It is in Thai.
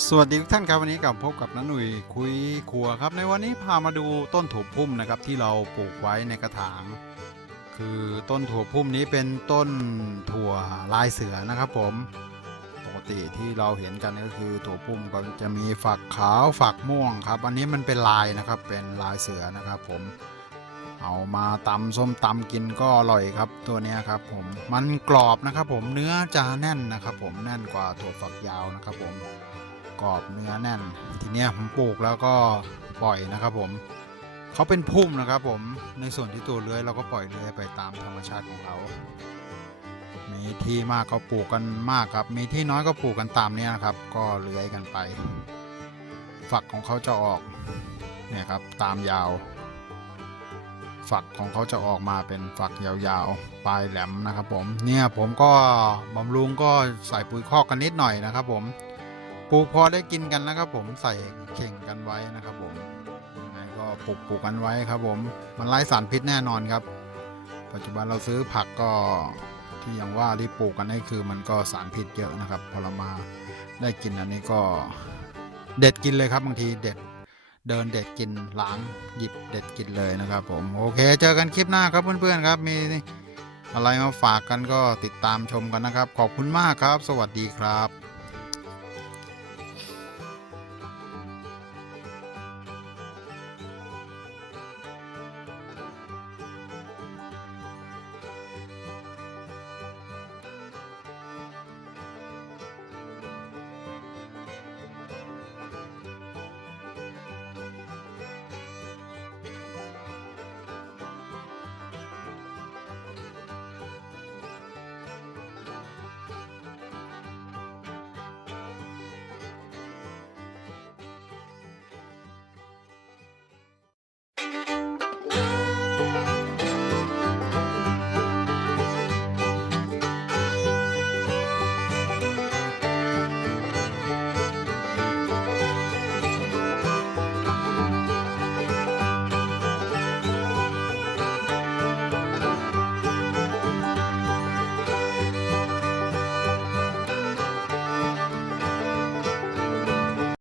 สวัสดีทุกท่านครับวันนี้กลับพบกับน้าหนุ่ยคุยครัวครับ ในวันนี้พามาดูต้นถั่วพุ่มนะครับที่เราปลูกไว้ในกระถาง คือต้นถั่วพุ่มนี้เป็นต้นถั่วลายเสือนะครับ ผมปกติที่เราเห็นกันก็คือถั่วพุ่มก็จะมีฝักขาวฝักม่วงครับ อันนี้มันเป็นลายนะครับเป็นลายเสือนะครับ ผมเอามาตำส้มตำกินก็อร่อยครับ ตัวนี้ครับผมมันกรอบนะครับ ผมเนื้อจะแน่นนะครับ ผมแน่นกว่าถั่วฝักยาวนะครับ ผม กรอบเนื้อแน่น ทีเนี้ยผมปลูกแล้วก็ปล่อยนะครับผมเขาเป็นพุ่มนะครับผมในส่วนที่ตัวเลื้อยเราก็ปล่อยเลื้อยไปตามธรรมชาติของเขามีที่มากก็ปลูกกันมากครับ มีที่น้อยก็ปลูกกันตามเนี้ยนะครับ ก็เลื้อยกันไป ฝักของเขาจะออกเนี่ยครับตามยาว ฝักของเขาจะออกมาเป็นฝักยาวๆปลายแหลมนะครับผมเนี่ยผมก็บำรุงก็ใส่ปุ๋ยคอกกันนิดหน่อยนะครับผม ปลูกพอได้กินกันนะครับผมใส่เข่งกันไว้นะครับผมยังไงก็ปลูกปลูกกันไว้ครับผมมันไร้สารพิษแน่นอนครับ ปัจจุบันเราซื้อผักก็ที่อย่างว่าที่ปลูกกันนี่คือมันก็สารพิษเยอะนะครับ พอเรามาได้กินอันนี้ก็เด็ดกินเลยครับบางทีเด็ดเดินเด็ดกินล้างหยิบเด็ดกินเลยนะครับผมโอเค เจอกันคลิปหน้าครับเพื่อนๆครับ มีอะไรมาฝากกันก็ติดตามชมกันนะครับ ขอบคุณมากครับ สวัสดีครับ